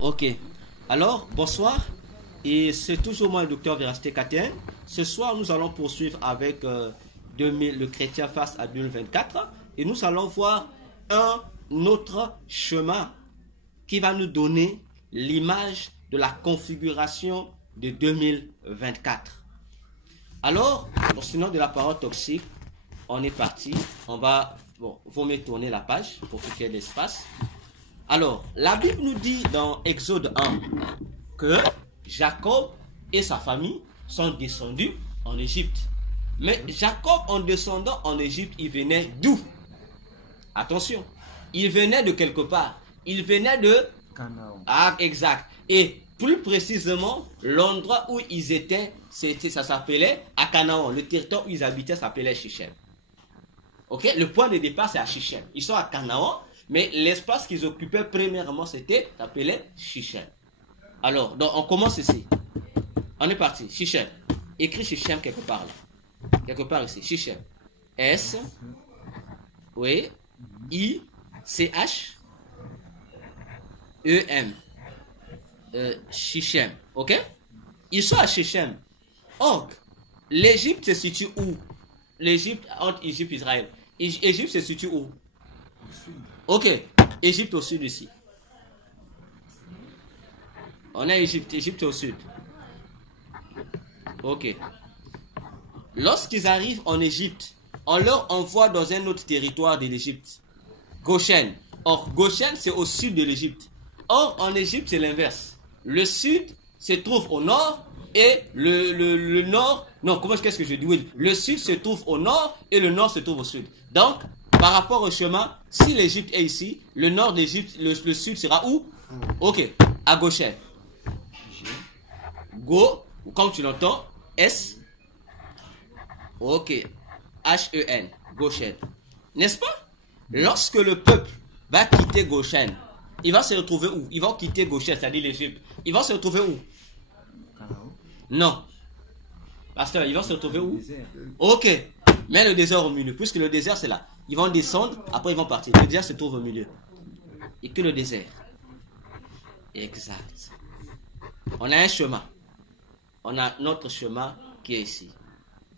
Ok. Alors, bonsoir. Et c'est toujours moi, le docteur Véracité Katien. Ce soir, nous allons poursuivre avec le chrétien face à 2024. Et nous allons voir un autre chemin qui va nous donner l'image de la configuration de 2024. Alors, sinon de la parole toxique, on est parti. On va, vaut mieux tourner la page pour qu'il y ait l'espace. Alors, la Bible nous dit dans Exode 1 que Jacob et sa famille sont descendus en Égypte. Mais Jacob, en descendant en Égypte, il venait d'où? Attention, il venait de quelque part. Il venait de Canaan. Ah, exact. Et plus précisément, l'endroit où ils étaient, ça s'appelait à Canaan. Le territoire où ils habitaient s'appelait Shichem. Ok? Le point de départ, c'est à Shichem. Ils sont à Canaan, mais l'espace qu'ils occupaient premièrement, s'appelait Shichem. Alors, donc on commence ici. On est parti. Shichem. Écris Shichem quelque part là. Quelque part ici. Shichem. S. Oui. I. C. H. E. M. Shichem. Ok? Ils sont à Shichem. Or, l'Égypte se situe où? L'Égypte, entre Égypte et Israël. Égypte se situe où? Ok. Égypte au sud ici. On a Égypte. Égypte au sud. Ok. Lorsqu'ils arrivent en Égypte, on leur envoie dans un autre territoire de l'Égypte. Goshen. Or, Goshen, c'est au sud de l'Égypte. Or, en Égypte, c'est l'inverse. Le sud se trouve au nord et le nord... Non, qu'est-ce que je dis? Oui, le sud se trouve au nord et le nord se trouve au sud. Donc, par rapport au chemin, si l'Égypte est ici, le nord d'Égypte, le sud sera où? Ok, à Goshen. Go, comme tu l'entends, S. Ok, H-E-N, Goshen. N'est-ce pas? Lorsque le peuple va quitter Goshen, il va se retrouver où? Ils vont quitter Goshen, c'est-à-dire l'Égypte. Ils vont se retrouver où? Canaan. Non. Pasteur, ils vont se retrouver où? Désert. Ok. Mais le désert au milieu, puisque le désert c'est là. Ils vont descendre, après ils vont partir. Le désert se trouve au milieu. Et que le désert. Exact. On a un chemin. On a notre chemin qui est ici.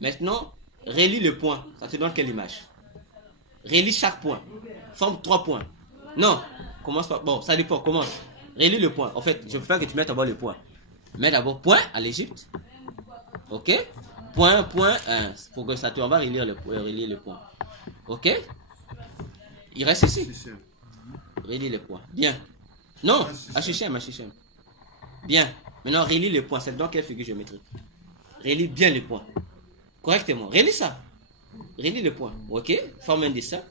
Maintenant, relie le point. Ça te donne quelle image? Relie chaque point. Forme 3 points. Non. Commence par... Bon, ça dépend. Commence. Relie le point. En fait, je préfère que tu mettes d'abord le point. Mets d'abord point à l'Égypte. Ok? Point, point, 1. Pour que ça te... On va relire le point. Ok? Il reste ici. Relie le point. Bien. Non. À Shichem, à Shichem. Bien. Maintenant, relie le point. C'est dans quelle figure géométrique? Relie bien le point. Correctement. Relie ça. Relie le point. Ok? Forme un dessin.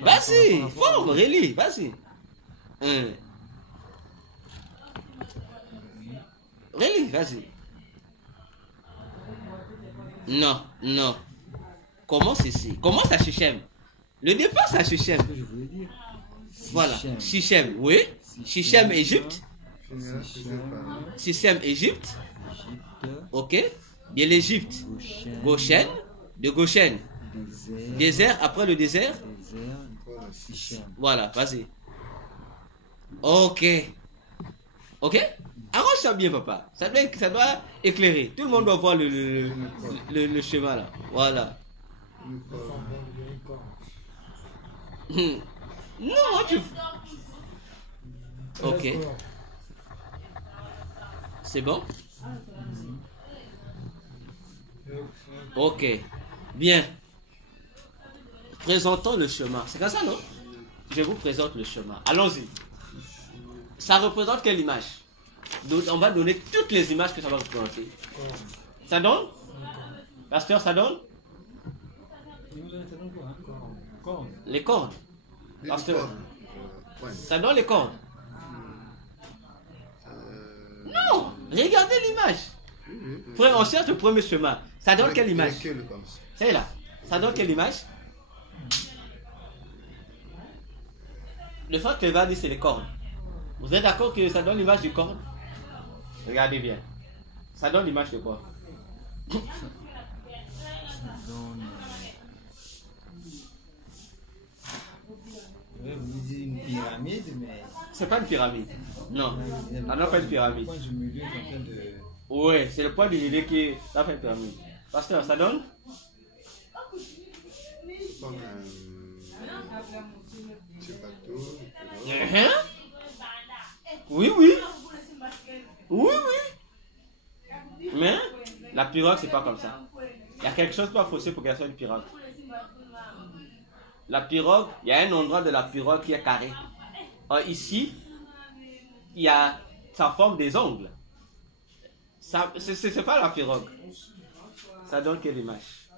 Vas-y. Forme. Relie. Vas-y. Relie. Vas-y. Non. Non. Commence ici. Commence à Shichem. Le départ, c'est à Shichem. Ce que je voulais dire. Voilà. Shichem. Shichem. Oui. Shichem, Égypte. Shichem, Égypte. Égypte. Ok. De l'Égypte. Goshen. De Goshen. Désert. Désert. Après le désert. Désert. Shichem. Voilà. Vas-y. Ok. Ok. Arrange-toi bien, papa. Ça doit éclairer. Tout le monde doit voir le schéma là. Voilà. Non, tu... Ok. C'est bon? Ok. Bien. Présentons le chemin. C'est comme ça, non? Je vous présente le chemin. Allons-y. Ça représente quelle image? Donc, on va donner toutes les images que ça va représenter. Ça donne? Pasteur, ça donne? Les cordes. Pasteur. Ça donne les cordes? Non! Regardez l'image. Frère, on cherche le premier chemin. Ça donne quelle image? C'est là. Ça donne quelle image? Le frère qui va dire c'est les cordes. Vous êtes d'accord que ça donne l'image du corps? Regardez bien. Ça donne l'image de quoi? Ça donne... Oui, vous dites une pyramide, mais... C'est pas une pyramide. Non, ça n'a pas une pyramide. Le point du milieu est en train de... Oui, c'est le point du milieu qui ça fait une pyramide. Pasteur, ça donne? Comme petit bateau. Oui, oui. Oui, oui. Mais la pirogue, c'est pas comme ça. Il y a quelque chose qui va fausser pour qu'elle soit une pirogue. La pirogue, il y a un endroit de la pirogue qui est carré. Or, ici, il y a sa forme des ongles. C'est pas la pirogue. Ça donne quelle image?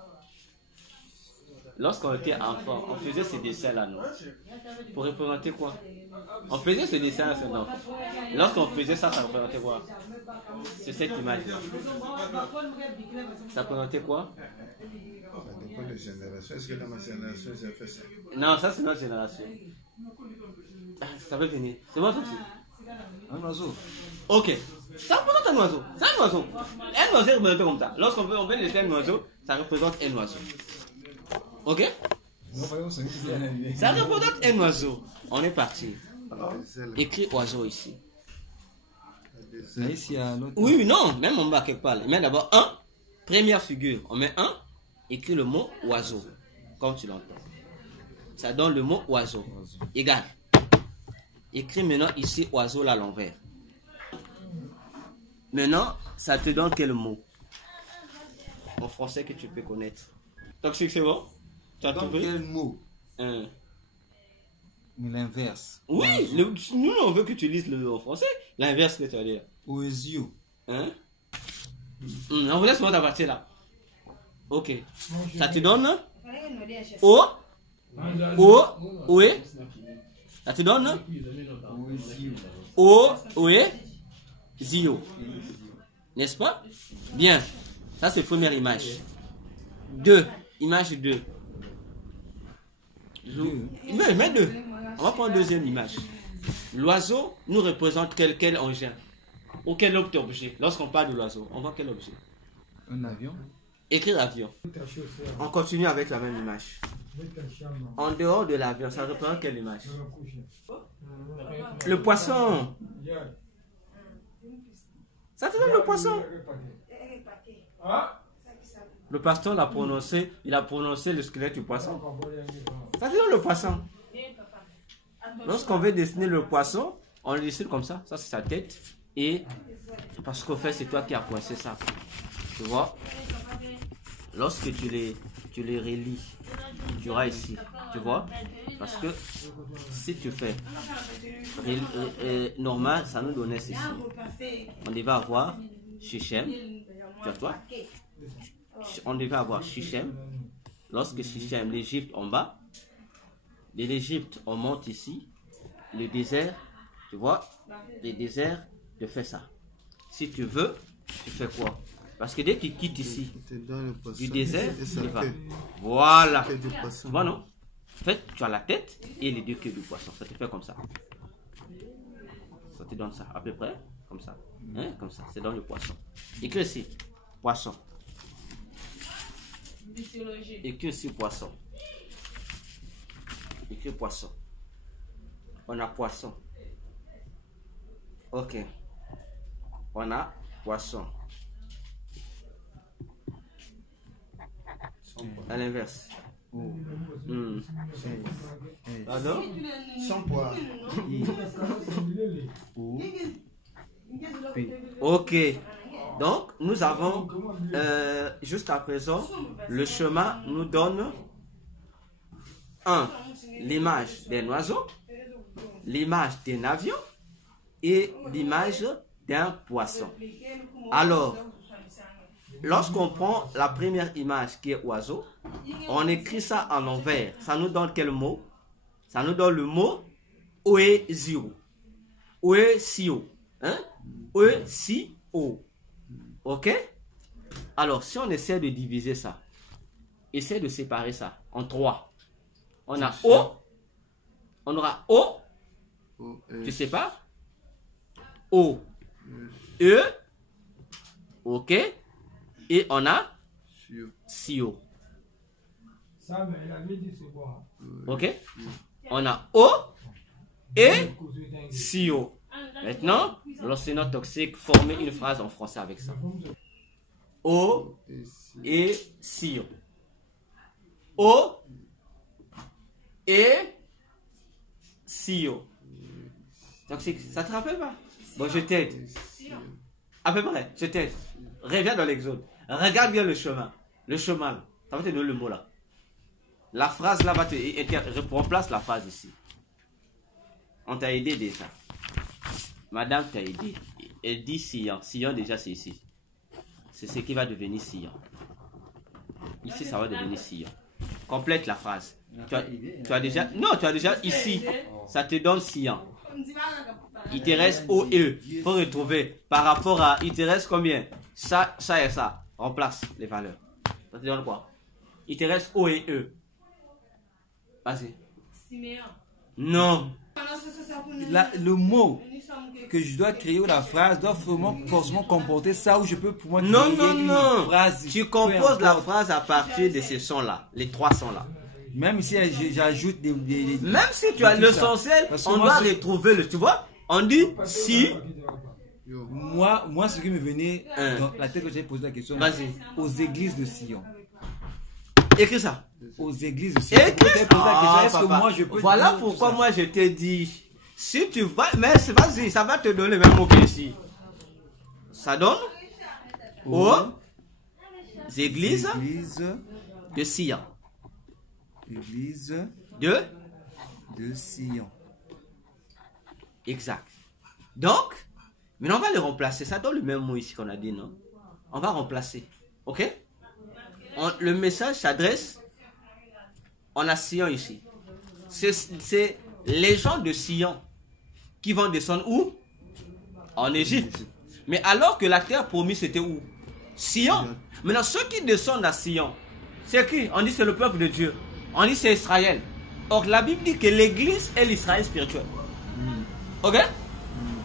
Lorsqu'on était enfant, on faisait ces dessins-là, non? Pour représenter quoi? On faisait ce dessin-là, c'est non. Lorsqu'on faisait ça, ça représentait quoi? C'est cette image-là. Ça représentait quoi? Ça dépend des générations. Est-ce que dans ma génération, j'ai fait ça? Non, ça c'est notre génération. Ah, ça peut venir. C'est votre aussi. Un oiseau. Ok. Ça représente un oiseau. C'est un oiseau. Un oiseau est représenté comme ça. Lorsqu'on veut dessiner un oiseau, ça représente un oiseau. Ok? Ça représente un oiseau. On est parti. Des ailes. Écris oiseau ici. Des Là, ailes. ici, il y a l'autre. Oui, oui, non. Même en bas quelque part. On met d'abord un. Première figure. On met un. Écris le mot oiseau. Comme tu l'entends. Ça donne le mot oiseau. Égal. Écris maintenant ici oiseau là à l'envers. Maintenant, ça te donne quel mot? En français que tu peux connaître. Toxique, c'est bon? Tu as Donc, trouvé? quel mot? Hein. Mais l'inverse. Oui, nous on veut que tu lises le en français. L'inverse que tu vas dire. Oisio. Hein? On vous laisse moi partir là. Ok. Ça te donne O. O. Oé. Ça te donne Oisio. O. Oé. Zio. N'est-ce pas? Bien. Ça c'est la première image. 2. Image 2. Mais 2. On va prendre deuxième image. L'oiseau nous représente quel engin ou quel autre objet. Lorsqu'on parle de l'oiseau, on voit quel objet? Un avion. Écrire avion. On continue avec la même image. En dehors de l'avion, ça représente quelle image? Le poisson. Ça te donne le poisson. Le pasteur l'a prononcé, il a prononcé le squelette du poisson. Ça te donne le poisson. Lorsqu'on veut dessiner le poisson, on le dessine comme ça. Ça, c'est sa tête. Et parce qu'au fait, c'est toi qui as coincé ça. Tu vois? Lorsque tu les relis, tu auras ici. Tu vois? Parce que si tu fais normal, ça nous donnait ceci. On devait avoir Shichem. Tu vois toi? On devait avoir Shichem. Lorsque Shichem, l'Égypte en bas. De l'Égypte, on monte ici. Le désert, tu vois? Le désert, tu fais ça. Si tu veux, tu fais quoi? Parce que dès qu'il quitte ici, Tu donnes le poisson. du désert, Et ça il va. fait Voilà. du poisson. Tu vois, non? En fait, tu as la tête et les deux queues du poisson. Ça te fait comme ça. Ça te donne ça, à peu près. Comme ça. Hein? Comme ça. C'est dans le poisson. Écris ici. Poisson. Écris ici poisson. Écris poisson. On a poisson. Ok. On a poisson. À l'inverse. Pardon? Sans poids. Ok. Donc, nous avons, jusqu'à présent, le chemin nous donne 1. L'image d'un oiseau, l'image d'un avion et l'image d'un poisson. Alors, lorsqu'on prend la première image qui est oiseau, on écrit ça en envers. Ça nous donne quel mot? Ça nous donne le mot oésio. Oésio. Hein? Oésio. Ok? Alors, si on essaie de diviser ça, essaie de séparer ça en 3. On a O. On aura O. Tu sépares? O. E. Ok? Et on a Sio. Ok? On a O et Sio. Maintenant, l'océan toxique, formez une phrase en français avec ça. Eau et sillon. Eau et sillon. Toxique, ça te rappelle pas? Bon, je t'aide. À peu près, je t'aide. Reviens dans l'Exode. Regarde bien le chemin. Le chemin, ça va te donner le mot là. La phrase là va te... Remplace la phrase ici. On t'a aidé déjà. Madame t'a aidé. Elle dit sillon. Sillon déjà c'est ici. C'est ce qui va devenir sillon. Ici ça va devenir sillon. Complète la phrase. Tu as déjà... Non, tu as déjà ici. Ça te donne sillon. Il te reste O et E. Il faut retrouver par rapport à... Il te reste combien? Ça, ça et ça. Remplace les valeurs. Ça te donne quoi? Il te reste O et E. Vas-y. Non. Là, le mot que je dois créer ou la phrase doit forcément comporter ça ou je peux pour moi créer une phrase. Tu composes la phrase à partir de ces sons-là. Les trois sons-là. Même si j'ajoute des... Même si tu as l'essentiel, on doit retrouver le... Tu vois? On dit si... Moi, ce qui me venait dans la tête que j'ai posé la question, aux églises de Sion. Écris ça. Aux églises de Sion. Voilà pourquoi moi je t'ai dit, si tu vas, mais vas-y, ça va te donner le même mot qu'ici. Ça donne aux églises de Sion. Église de Sion. Exact. Donc, maintenant on va le remplacer. Ça donne le même mot ici qu'on a dit, non? On va remplacer. Ok? Le message s'adresse. On a Sion ici. C'est les gens de Sion qui vont descendre où? En Égypte. Mais alors que la terre promise c'était où? Sion. Maintenant ceux qui descendent à Sion, c'est qui? On dit c'est le peuple de Dieu. On dit c'est Israël. Or la Bible dit que l'église est l'Israël spirituel. Ok?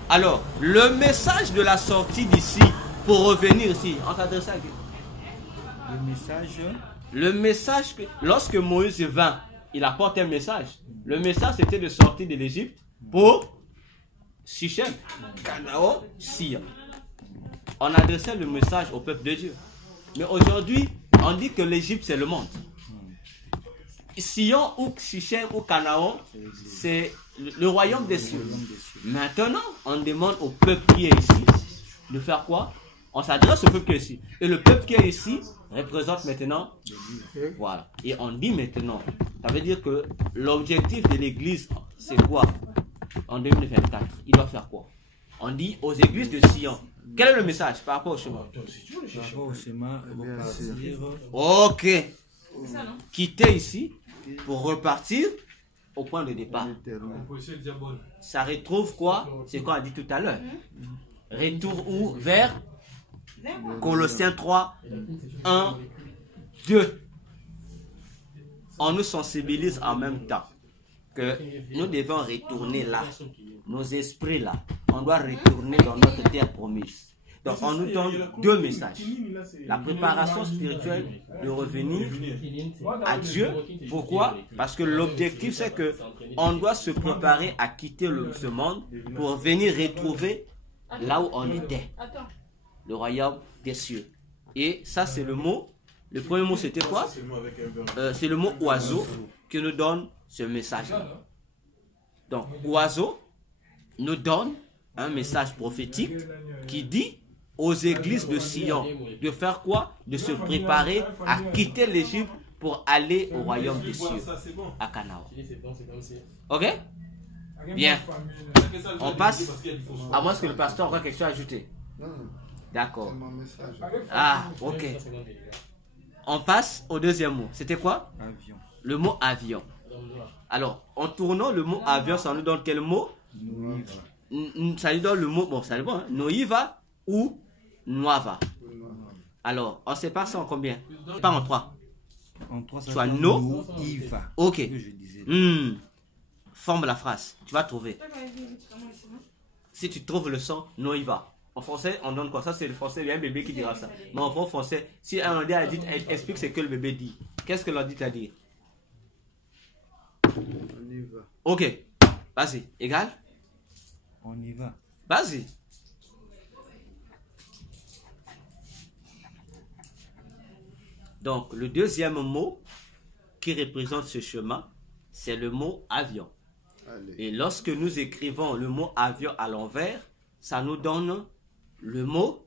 Alors, le message de la sortie d'ici, pour revenir ici, on s'adresse à qui? Le message que, lorsque Moïse vint, il apporte un message. Le message c'était de sortir de l'Égypte pour Sichem, Canaan, Sion. On adressait le message au peuple de Dieu. Mais aujourd'hui, on dit que l'Égypte c'est le monde. Sion ou Sichem ou Canaan, c'est le royaume des cieux. Maintenant, on demande au peuple qui est ici de faire quoi? On s'adresse au peuple qui est ici. Et le peuple qui est ici représente maintenant. Voilà. Et on dit maintenant. Ça veut dire que l'objectif de l'église, c'est quoi? En 2024, il doit faire quoi? On dit aux églises de Sion. Quel est le message par rapport au chemin? Par rapport au chemin, ok. Quitter ici pour repartir au point de départ. Ça retrouve quoi? C'est quoi on a dit tout à l'heure. Retour où? Vers Colossiens 3, 1, 2. On nous sensibilise en même temps que nous devons retourner là. Nos esprits là. On doit retourner dans notre terre promise. Donc on nous donne deux messages. La préparation spirituelle de revenir à Dieu. Pourquoi? Parce que l'objectif c'est que on doit se préparer à quitter ce monde pour venir retrouver là où on était. Le royaume des cieux. Et ça c'est le mot. Le premier mot c'était quoi? C'est le mot oiseau qui nous donne ce message. Donc oiseau nous donne un message prophétique qui dit aux églises de Sion de faire quoi? De se préparer à quitter l'Égypte pour aller au royaume des cieux, à Canaan. Ok? Bien. On passe. À moins que le pasteur aura quelque chose à ajouter. D'accord. Ah, ok. On passe au deuxième mot. C'était quoi? Avion. Le mot avion. Alors, en tournant le mot avion, ça nous donne quel mot? Ça nous donne le mot, bon, ça dépend, hein? Noiva ou Noava. Alors, on sépare ça en combien? Pas en 3. En 3, ça soit Noiva. Ok. Forme la phrase. Tu vas trouver. Si tu trouves le son, Noiva. En français, on donne quoi? Ça, c'est le français. Il y a un bébé qui dira ça. Mais en français, si un Indien a dit, explique ce que le bébé dit. Qu'est-ce que l'on dit à dire? On y va. Ok. Vas-y. Égal? On y va. Vas-y. Donc, le deuxième mot qui représente ce chemin, c'est le mot avion. Allez. Et lorsque nous écrivons le mot avion à l'envers, ça nous donne le mot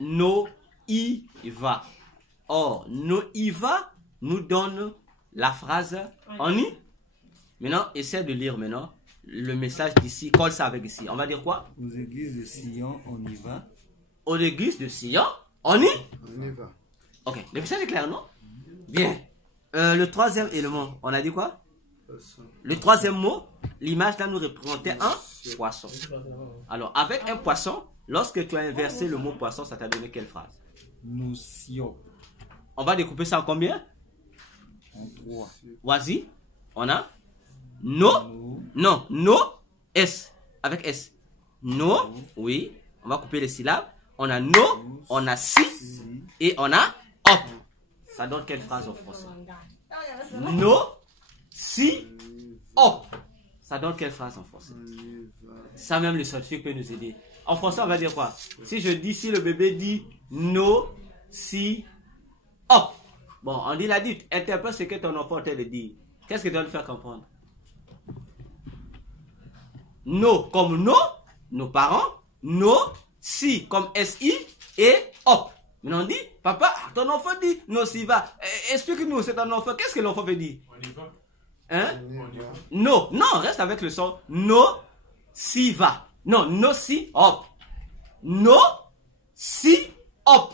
no-i-va. Or, no-i-va nous donne la phrase en i. Maintenant, essaie de lire maintenant le message d'ici. Colle ça avec ici. On va dire quoi? Aux églises de Sion, on y va. Aux églises de Sion, on y? On y va. Ok, le message est clair, non? Bien. Le troisième élément, on a dit quoi? Le troisième mot, l'image là nous représentait un poisson. Alors, avec un poisson, lorsque tu as inversé le mot poisson, ça t'a donné quelle phrase? Nous sions On va découper ça en combien? en 3. Vas-y. On a no, non, no, S, avec S. No, oui. On va couper les syllabes. On a no, on a si, et on a hop. Ça donne quelle phrase en français? No, si, hop. Ça donne quelle phrase en français? Ça même le scientifique peut nous aider. En français, on va dire quoi? Si je dis, si le bébé dit no, si, hop. Bon, on dit l'adulte, interprète ce que ton enfant te le dit. Qu'est-ce que tu dois le faire comprendre? No comme no, nos parents. No, si comme si et hop. Maintenant on dit, papa, ton enfant dit no si va. Explique-nous, c'est ton enfant. Qu'est-ce que l'enfant veut dire? On y va. Hein? On y va. No, non, reste avec le son. No, si va. Non, no, si, hop. No, si, hop.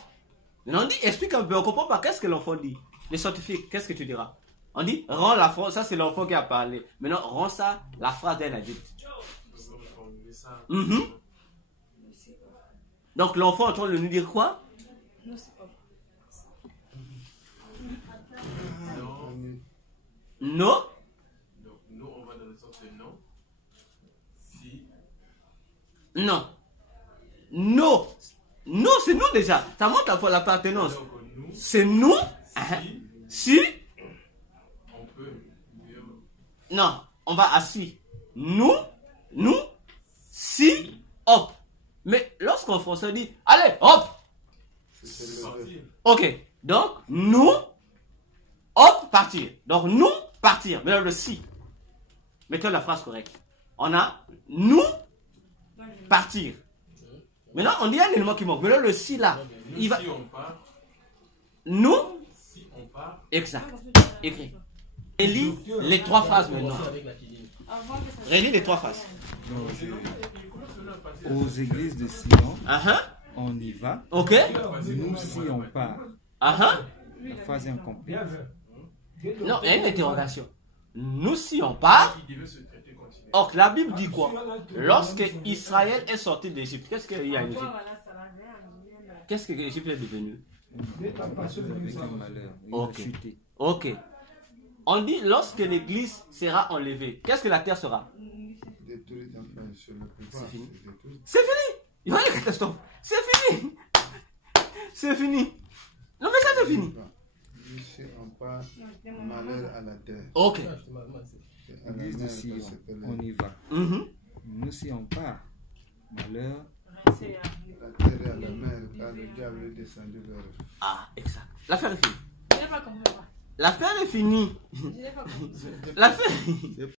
Maintenant on dit, explique un peu, on comprend pas. Qu'est-ce que l'enfant dit? Les scientifiques, qu'est-ce que tu diras? On dit, rends la phrase, ça c'est l'enfant qui a parlé. Maintenant, rends ça, la phrase d'un adulte. Mhm. Donc l'enfant est en train de nous dire quoi? Non. Donc, nous, on va dans le sens de non. Si. Non. Non. Non, c'est nous déjà. Ça montre l'appartenance. Donc, nous, C'est nous. Si. on peut mieux. Non, on va assis. Nous. Si. Hop. Mais lorsqu'en français dit, allez, hop. Partir. Ok. Donc, nous. Hop, partir. Donc, nous, partir. Maintenant, le si. Mettons la phrase correcte. On a nous, partir. Maintenant, on dit un élément qui manque. Maintenant, le si là. Nous, Il va. si on part, Nous. si on part, Exact. Écrit. Relis les trois phrases maintenant. Relis les trois phrases. Aux églises de Sion, on y va. Ok. Nous, si on part. La phrase est incomplète. Non, il y a une interrogation. Nous, si on part. il devait se traiter continuellement. Or, la Bible dit quoi? Lorsque Israël est sorti d'Égypte, qu'est-ce qu'il y a en Égypte? Qu'est-ce que l'Égypte est devenue? Avec un malheur. Il Ok. a chuté. Ok. On dit lorsque l'église sera enlevée, qu'est-ce que la terre sera? Détruite enfin sur le pouvoir. C'est fini. Détruite. C'est fini! Il y aura une catastrophe. C'est fini! C'est fini! Non, mais ça c'est fini. Ici, on part malheur à la terre. Ok. Et à la Église de mer, Sion, parce que on y va. Mhm. Nous, si on part. Malheur. la terre et à la mer, car le diable est descendu vers eux. Ah, exact. L'affaire est finie. Je n'ai pas compris. L'affaire est finie. Je n'ai pas compris. L'affaire.